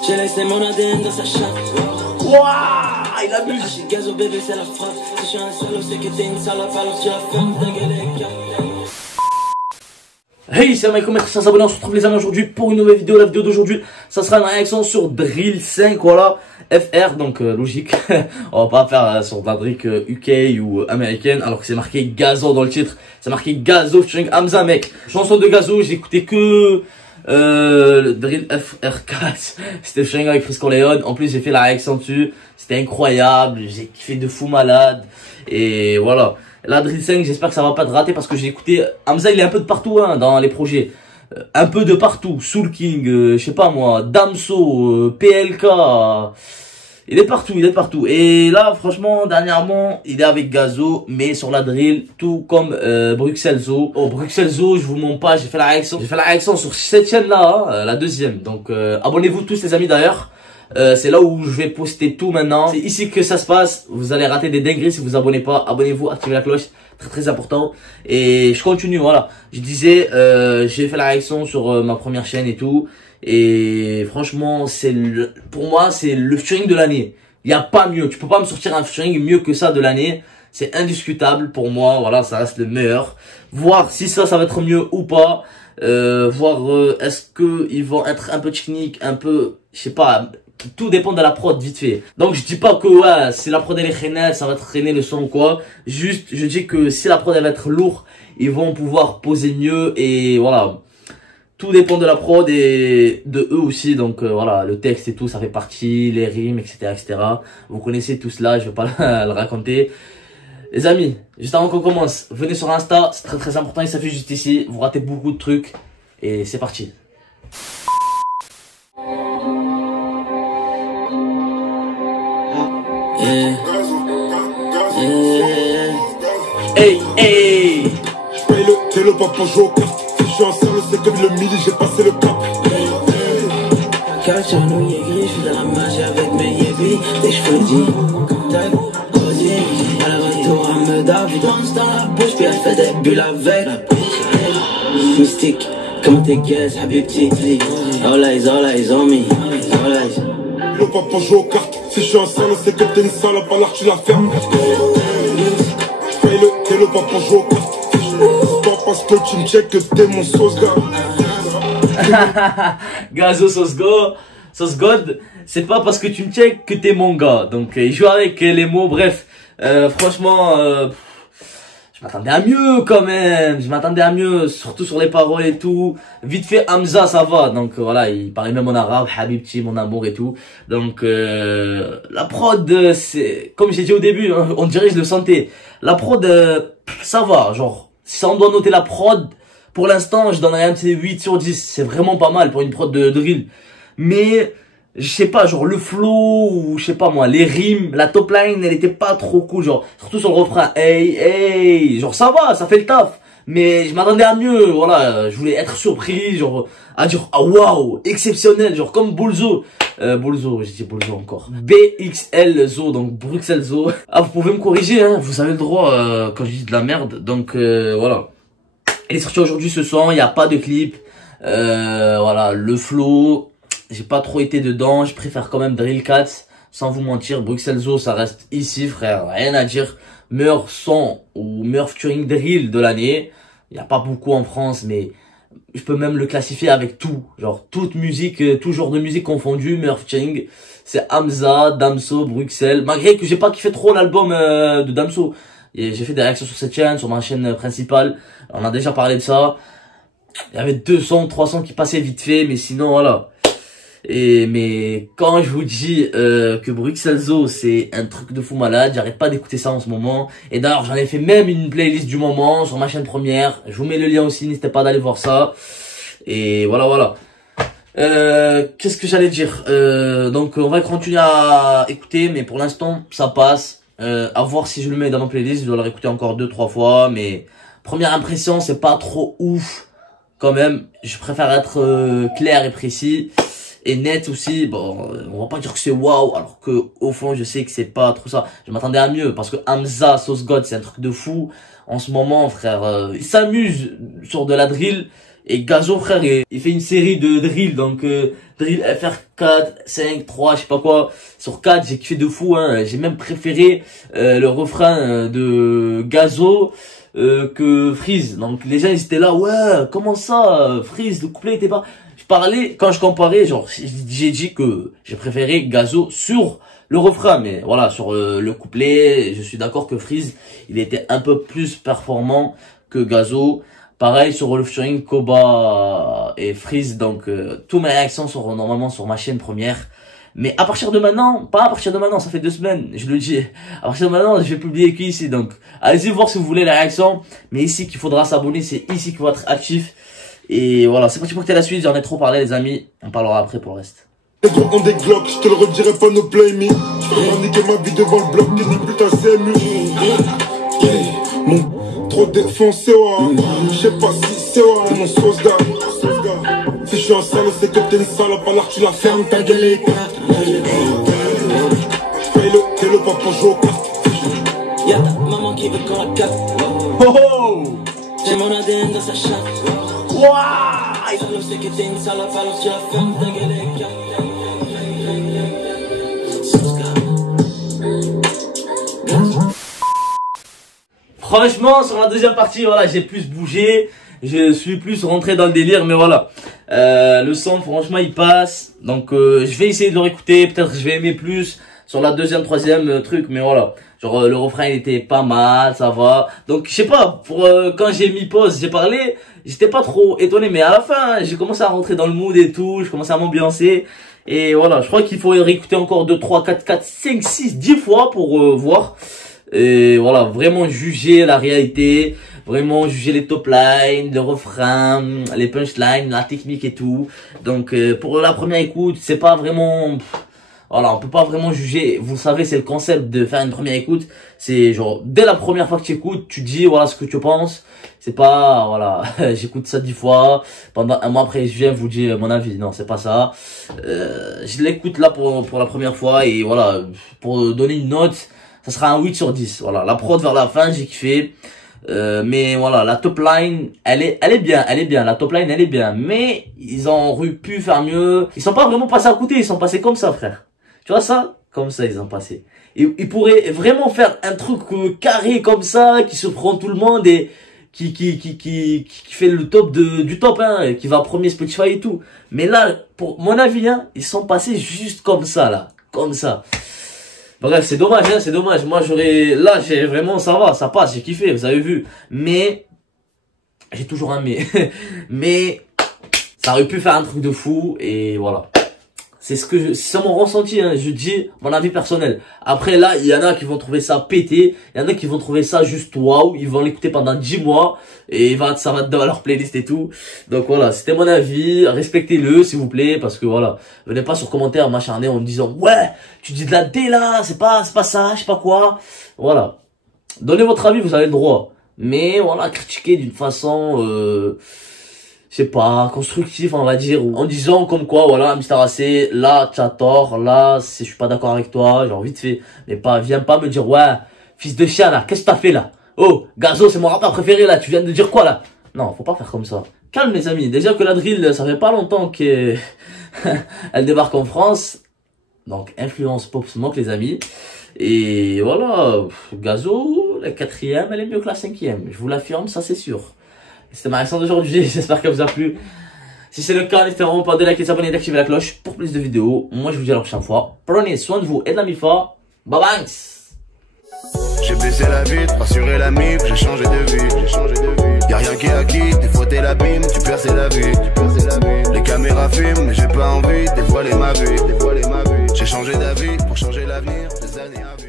J'ai laissé mon ADN dans sa chatte. Waouh, il abuse. J'ai gaz au bébé, c'est la frappe. Si je suis un salaud, c'est que t'es une salope. Alors tu la fermes, ta gueule est calme. Hey, c'est Mike, merci à s'abonner, on se retrouve les amis aujourd'hui pour une nouvelle vidéo. La vidéo d'aujourd'hui, ça sera une réaction sur Drill 5, voilà, FR, donc logique. On va pas faire sur de la drill UK ou américaine, alors que c'est marqué Gazo dans le titre. C'est marqué Gazo featuring Hamza, mec. Chanson de Gazo, j'ai écouté que le Drill FR4, c'était featuring avec Frisco Leon. En plus, j'ai fait la réaction dessus, c'était incroyable, j'ai kiffé de fou malade, et voilà. La Drill 5, j'espère que ça va pas te rater parce que j'ai écouté Hamza, il est un peu de partout hein, dans les projets. Un peu de partout. Soul King, je sais pas moi, Damso, PLK. Il est partout, il est partout. Et là, franchement, dernièrement, il est avec Gazo, mais sur la drill, tout comme Bruxelles Zoo. Oh, Bruxelles Zoo, je vous mens pas, j'ai fait la réaction. J'ai fait la réaction sur cette chaîne-là, hein, la deuxième. Donc, abonnez-vous tous les amis d'ailleurs. C'est là où je vais poster tout maintenant. C'est ici que ça se passe. Vous allez rater des dingueries si vous abonnez pas. Abonnez-vous, activez la cloche. Très très important. Et je continue, voilà. Je disais, j'ai fait la réaction sur ma première chaîne et tout. Et franchement, pour moi, c'est le featuring de l'année. Il n'y a pas mieux. Tu peux pas me sortir un featuring mieux que ça de l'année. C'est indiscutable pour moi. Voilà, ça reste le meilleur. Voir si ça va être mieux ou pas. Voir est-ce que ils vont être un peu techniques, un peu, je sais pas. Tout dépend de la prod, vite fait. Donc, je dis pas que, ouais, si la prod elle est traînée, ça va traîner le son ou quoi. Juste, je dis que si la prod elle va être lourde, ils vont pouvoir poser mieux et voilà. Tout dépend de la prod et de eux aussi. Donc, voilà, le texte et tout, ça fait partie, les rimes, etc., etc. Vous connaissez tout cela, je vais pas le raconter. Les amis, juste avant qu'on commence, venez sur Insta, c'est très très important, il s'affiche juste ici. Vous ratez beaucoup de trucs et c'est parti. Hey, hey. J'paye le télo pas pour jouer aux cartes. Si je suis en sale, c'est comme le midi, j'ai passé le cap. Car sur nous y est gris, j'suis dans la magie avec mes yébis. Tes cheveux dits, tac, cosy. À la retour, elle me dave, danse dans la bouche, puis elle fait des bulles avec. Mystique, comme tes guesses, habibti. All eyes on me, all eyes. Le pas pour jouer aux cartes. Si je suis en sale, c'est que t'es une salope, alors tu la fermes. J'paye le télo pas pour jouer aux cartes. C'est pas parce que tu me check que t'es mon sauce gars. Gazo sauce god, c'est pas parce que tu me check que t'es mon gars. Donc il joue avec les mots, bref. Franchement, je m'attendais à mieux quand même. Je m'attendais à mieux, surtout sur les paroles et tout. Vite fait, Hamza, ça va. Donc voilà, il parlait même en arabe, Habibti, mon amour et tout. Donc la prod, c'est comme j'ai dit au début, hein, on dirait que je le sentais. La prod, ça va. Genre, si on doit noter la prod, pour l'instant, je donnerais un petit 8 sur 10. C'est vraiment pas mal pour une prod de drill. Mais, je sais pas, genre le flow, ou je sais pas moi, les rimes, la top line, elle était pas trop cool. Genre, surtout sur le refrain, hey, hey. Genre, ça va, ça fait le taf. Mais je m'attendais à mieux, voilà. Je voulais être surpris, genre, à dire, ah waouh, exceptionnel. Genre, comme Bolzo. Bolzo, j'ai dit Bolzo encore. BXL Zo, donc Bruxelles Zo. Ah, vous pouvez me corriger, hein. Vous avez le droit quand je dis de la merde. Donc, voilà. Il est sorti aujourd'hui ce son, il n'y a pas de clip. Voilà, le flow, j'ai pas trop été dedans. Je préfère quand même Drill 4, sans vous mentir. Bruxelles Zoo, ça reste ici, frère, rien à dire. Meilleur son ou meilleur featuring drill de l'année. Il n'y a pas beaucoup en France, mais je peux même le classifier avec tout. Genre, toute musique, tout genre de musique confondu, meilleur featuring. C'est Hamza, Damso, Bruxelles. Malgré que j'ai pas kiffé trop l'album de Damso. J'ai fait des réactions sur cette chaîne, sur ma chaîne principale. On a déjà parlé de ça. Il y avait 200, 300 qui passaient vite fait, mais sinon, voilà. Mais quand je vous dis que Bruxelles Zoo, c'est un truc de fou malade, j'arrête pas d'écouter ça en ce moment. Et d'ailleurs, j'en ai fait même une playlist du moment sur ma chaîne première. Je vous mets le lien aussi, n'hésitez pas d'aller voir ça. Et voilà, voilà. Qu'est-ce que j'allais dire donc, on va continuer à écouter, mais pour l'instant, ça passe. À voir si je le mets dans ma playlist, je dois le réécouter encore 2-3 fois, mais première impression, c'est pas trop ouf quand même. Je préfère être clair et précis et net aussi. Bon, on va pas dire que c'est waouh, alors que au fond, je sais que c'est pas trop ça. Je m'attendais à mieux parce que Hamza, Sauce God, c'est un truc de fou en ce moment, frère. Il s'amuse sur de la drill Et Gazo, frère, il fait une série de drill, donc drill FR4, 5, 3, je sais pas quoi. Sur 4, j'ai kiffé de fou, hein. J'ai même préféré le refrain de Gazo que Freeze. Donc les gens ils étaient là, ouais, comment ça, Freeze, le couplet était pas... Je parlais, quand je comparais, genre, j'ai dit que j'ai préféré Gazo sur le refrain, mais voilà, sur le couplet, je suis d'accord que Freeze, il était un peu plus performant que Gazo. Pareil sur le featuring Koba et Freeze, donc tous mes réactions sont normalement sur ma chaîne première. Mais à partir de maintenant, pas à partir de maintenant, ça fait 2 semaines, je le dis. À partir de maintenant, je vais publier qu'ici, donc allez-y voir si vous voulez la réaction. Mais ici qu'il faudra s'abonner, c'est ici qu'il faut être actif. Et voilà, c'est parti pour que la suite, j'en ai trop parlé les amis, on parlera après pour le reste. Les gros ont des glocks, je te le redirai pas, no play me. J'aurais niqué ma vie devant le bloc, qui nique plus ta CMU. Mon trop défoncé, ouais. Je sais pas si c'est ouais, mon sauce gars. Si je suis un sale, c'est que t'es une salope, alors tu la fermes, ta gueule est carte. Fais le pas pour jouer au cartes. Y'a ta maman qui veut qu'on la capte. Oh oh! J'ai mon ADN dans sa chatte. Wouah! Salope, c'est que t'es une salope, alors tu la fermes, ta gueule est carte. Franchement, sur la deuxième partie, voilà, j'ai plus bougé, je suis plus rentré dans le délire, mais voilà. Le son, franchement, il passe. Donc, je vais essayer de le réécouter. Peut-être que je vais aimer plus sur la deuxième, troisième truc, mais voilà. Genre, le refrain, il était pas mal, ça va. Donc, je sais pas, pour quand j'ai mis pause, j'ai parlé, j'étais pas trop étonné, mais à la fin, j'ai commencé à rentrer dans le mood et tout, je commençais à m'ambiancer. Et voilà, je crois qu'il faut réécouter encore 2, 3, 4, 4, 5, 6, 10 fois pour voir. Et voilà, vraiment juger la réalité, vraiment juger les top lines, le refrain, les punchlines, la technique et tout. Donc pour la première écoute, c'est pas vraiment... Voilà, on peut pas vraiment juger. Vous savez, c'est le concept de faire une première écoute. C'est genre, dès la première fois que tu écoutes, tu dis voilà ce que tu penses. C'est pas, voilà, j'écoute ça 10 fois. Pendant un mois après, je viens vous dire mon avis. Non, c'est pas ça. Je l'écoute là pour la première fois. Et voilà, pour donner une note, ça sera un 8 sur 10. Voilà, la prod vers la fin, j'ai kiffé. Mais voilà, la top line, elle est bien. La top line, elle est bien. Mais ils auraient pu faire mieux. Ils sont pas vraiment passés à côté. Ils sont passés comme ça, frère. Tu vois ça? Comme ça, ils ont passé. Et ils pourraient vraiment faire un truc carré comme ça, qui surprend tout le monde et qui fait le top du top, hein, qui va premier Spotify et tout. Mais là, pour mon avis, hein, ils sont passés juste comme ça, là. Comme ça. Bref, c'est dommage, hein, c'est dommage. Moi, là, j'ai vraiment, ça va, ça passe, j'ai kiffé, vous avez vu. Mais, j'ai toujours un mais. Mais, ça aurait pu faire un truc de fou, et voilà. C'est mon ressenti, hein, je dis mon avis personnel. Après là, il y en a qui vont trouver ça pété, il y en a qui vont trouver ça juste waouh, ils vont l'écouter pendant 10 mois et ça va dans leur playlist et tout. Donc voilà, c'était mon avis, respectez-le s'il vous plaît parce que voilà, venez pas sur commentaire m'acharner en me disant ouais, tu dis de la D là, c'est pas ça, je sais pas quoi. Voilà. Donnez votre avis, vous avez le droit. Mais voilà, critiquer d'une façon je sais pas, constructif, on va dire, en disant comme quoi, voilà, Mister AC, là, tu as tort, là, je suis pas d'accord avec toi, genre, vite fait, mais viens pas me dire, ouais, fils de chien, là, qu'est-ce que t'as fait, là? Oh, Gazo, c'est mon rappeur préféré, là, tu viens de dire quoi, là? Non, faut pas faire comme ça. Calme, les amis, déjà que la drill, ça fait pas longtemps qu'elle débarque en France, donc, influence pop smoke, les amis, et voilà, Gazo, la 4e, elle est mieux que la 5e, je vous l'affirme, ça c'est sûr. C'était ma réaction d'aujourd'hui, j'espère qu'elle vous a plu. Si c'est le cas, n'hésitez vraiment pas de liker, s'abonner et d'activer la cloche pour plus de vidéos. Moi je vous dis à la prochaine fois. Prenez soin de vous et de la MIFA. Bye bye. J'ai baissé la vitre, rassuré la mif, j'ai changé de vie. Y'a rien qui est acquis, des fois t'es l'abîme, tu perds la vie. Les caméras filment, mais j'ai pas envie de dévoiler ma vie. J'ai changé d'avis pour changer l'avenir des années avant.